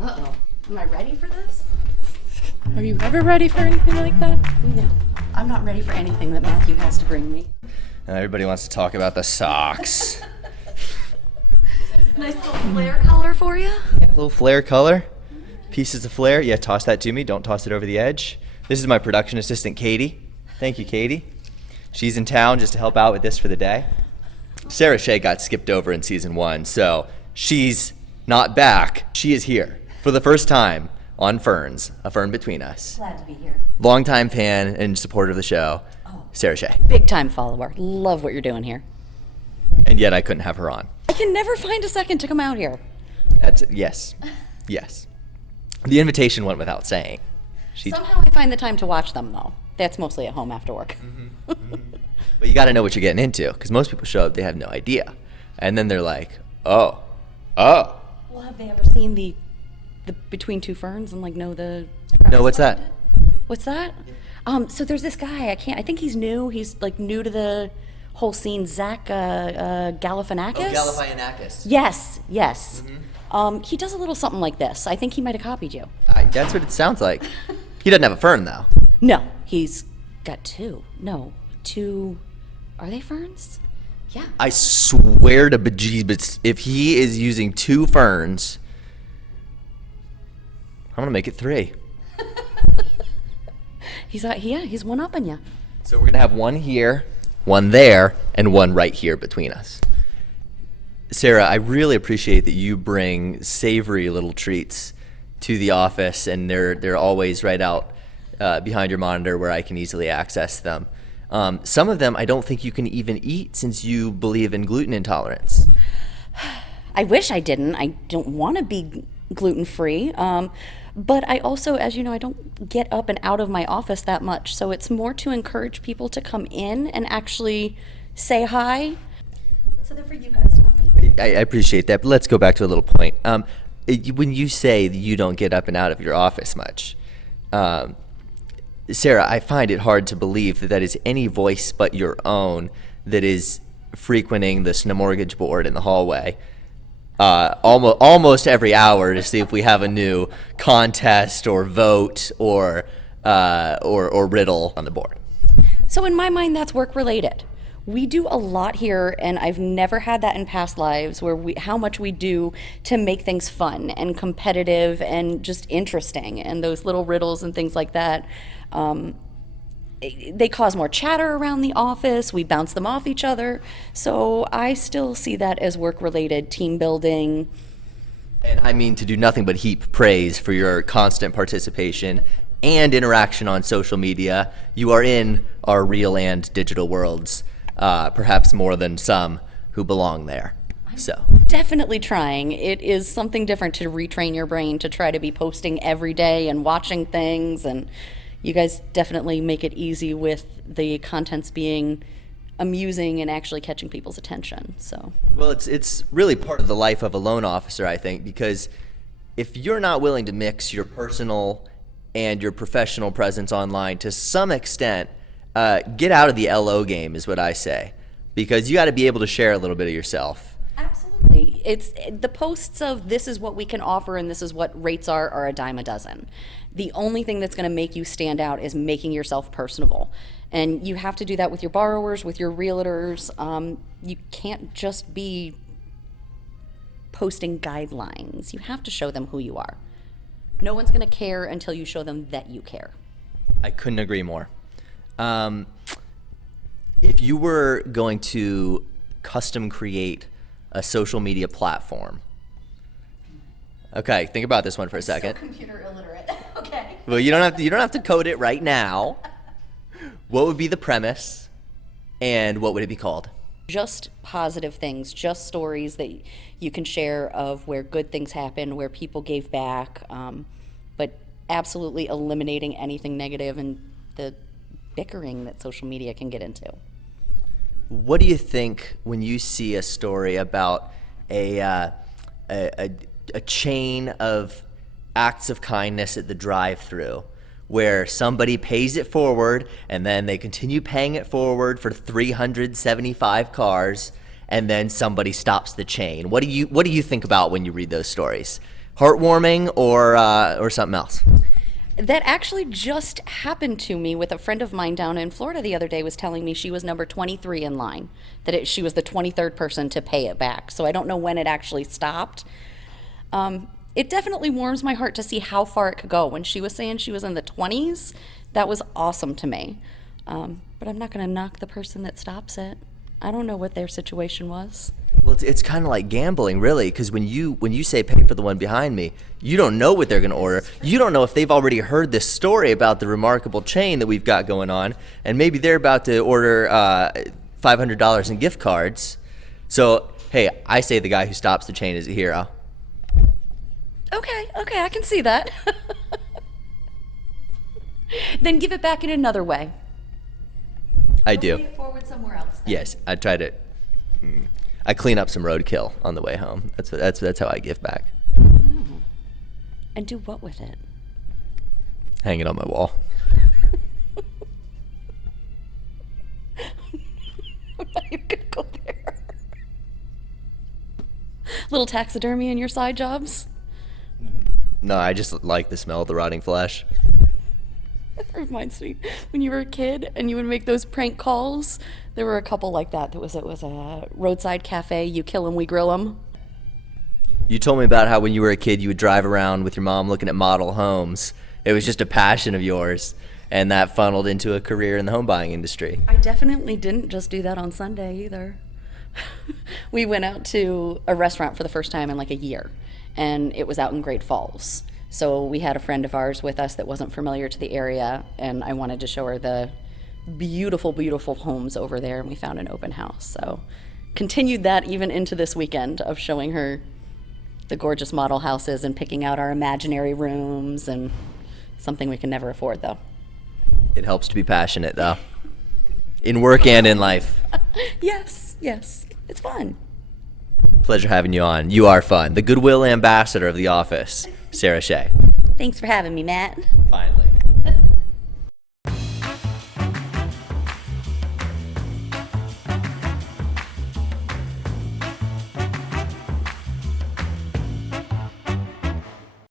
Uh-oh. Am I ready for this? Are you ever ready for anything like that? No. I'm not ready for anything that Matthew has to bring me. Everybody wants to talk about the socks. Nice little flare color for you. Yeah, a little flare color. Pieces of flare. Yeah, toss that to me. Don't toss it over the edge. This is my production assistant, Katie. Thank you, Katie. She's in town just to help out with this for the day. SARA SHEA got skipped over in season 1, so she's not back. She is here for the first time on Ferns, a Fern between us. Glad to be here. Longtime fan and supporter of the show, SARA SHEA. Big time follower. Love what you're doing here. And yet I couldn't have her on. I can never find a second to come out here. Yes. The invitation went without saying. Somehow I find the time to watch them, though. That's mostly at home after work. But you got to know what you're getting into, because most people show up, they have no idea. And then they're like, oh. Well, have they ever seen the Between Two Ferns and know the... No, what's that? What's that? So there's this guy, I think he's new. He's new to the whole scene. Zach Galifianakis? Oh, Galifianakis. Yes. He does a little something like this. I think he might have copied you. That's what it sounds like. He doesn't have a fern, though. No, he's got two. No, two. Are they ferns? Yeah. I swear to bejeebus, if he is using 2 ferns, I'm going to make it 3. He's one up on you. So we're going to have one here, one there, and one right here between us. Sarah, I really appreciate that you bring savory little treats to the office, and they're always right out behind your monitor where I can easily access them. Some of them I don't think you can even eat since you believe in gluten intolerance. I wish I didn't. I don't want to be gluten-free. But I also, as you know, I don't get up and out of my office that much. So it's more to encourage people to come in and actually say hi. So they're for you guys, not me. I appreciate that, but let's go back to a little point. When you say that you don't get up and out of your office much, Sarah, I find it hard to believe that is any voice but your own that is frequenting the mortgage board in the hallway almost every hour to see if we have a new contest or vote or riddle on the board. So in my mind, that's work related. We do a lot here, and I've never had that in past lives, where how much we do to make things fun and competitive and just interesting, and those little riddles and things like that. They cause more chatter around the office. We bounce them off each other. So I still see that as work-related, team building. And I mean to do nothing but heap praise for your constant participation and interaction on social media. You are in our real and digital worlds, perhaps more than some who belong there. So Definitely trying. It is something different to retrain your brain to try to be posting every day and watching things, and you guys definitely make it easy with the contents being amusing and actually catching people's attention. So well, it's really part of the life of a loan officer, I think, because if you're not willing to mix your personal and your professional presence online to some extent, get out of the LO game is what I say, because you got to be able to share a little bit of yourself. absolutely, it's the posts of this is what we can offer and this is what rates are a dime a dozen. The only thing that's going to make you stand out is making yourself personable, and you have to do that with your borrowers, with your realtors. You can't just be posting guidelines. You have to show them who you are. No one's going to care until you show them that you care. I couldn't agree more. If you were going to custom create a social media platform, okay, think about this one for a second. So computer illiterate. Okay. Well, you don't have to code it right now. What would be the premise, and what would it be called? Just positive things, just stories that you can share of where good things happen, where people gave back, but absolutely eliminating anything negative and the bickering that social media can get into. What do you think when you see a story about a chain of acts of kindness at the drive-thru, where somebody pays it forward and then they continue paying it forward for 375 cars, and then somebody stops the chain? What do you think about when you read those stories? heartwarming or something else? That actually just happened to me with a friend of mine down in Florida the other day was telling me she was number 23 in line, she was the 23rd person to pay it back. So I don't know when it actually stopped. It definitely warms my heart to see how far it could go. When she was saying she was in the 20s, that was awesome to me. But I'm not going to knock the person that stops it. I don't know what their situation was. Well, it's kind of like gambling, really, because when you say pay for the one behind me, you don't know what they're going to order. You don't know if they've already heard this story about the remarkable chain that we've got going on, and maybe they're about to order $500 in gift cards. So, hey, I say the guy who stops the chain is a hero. Okay, I can see that. Then give it back in another way. I do. Pay it forward somewhere else. Then. Yes, I try to. I clean up some roadkill on the way home. That's how I give back. And do what with it? Hang it on my wall. I'm not even gonna go there. Little taxidermy in your side jobs? No, I just like the smell of the rotting flesh. That reminds me, when you were a kid and you would make those prank calls, there were a couple like that. It was a roadside cafe, you kill 'em, we grill 'em. You told me about how when you were a kid you would drive around with your mom looking at model homes. It was just a passion of yours, and that funneled into a career in the home buying industry. I definitely didn't just do that on Sunday either. We went out to a restaurant for the first time in like a year, and it was out in Great Falls. So we had a friend of ours with us that wasn't familiar to the area, and I wanted to show her the beautiful, beautiful homes over there, and we found an open house. So continued that even into this weekend of showing her the gorgeous model houses and picking out our imaginary rooms, and something we can never afford though. It helps to be passionate, though, in work and in life. Yes, it's fun. Pleasure having you on. You are fun. The goodwill ambassador of the office, SARA SHEA. Thanks for having me, Matt. Finally.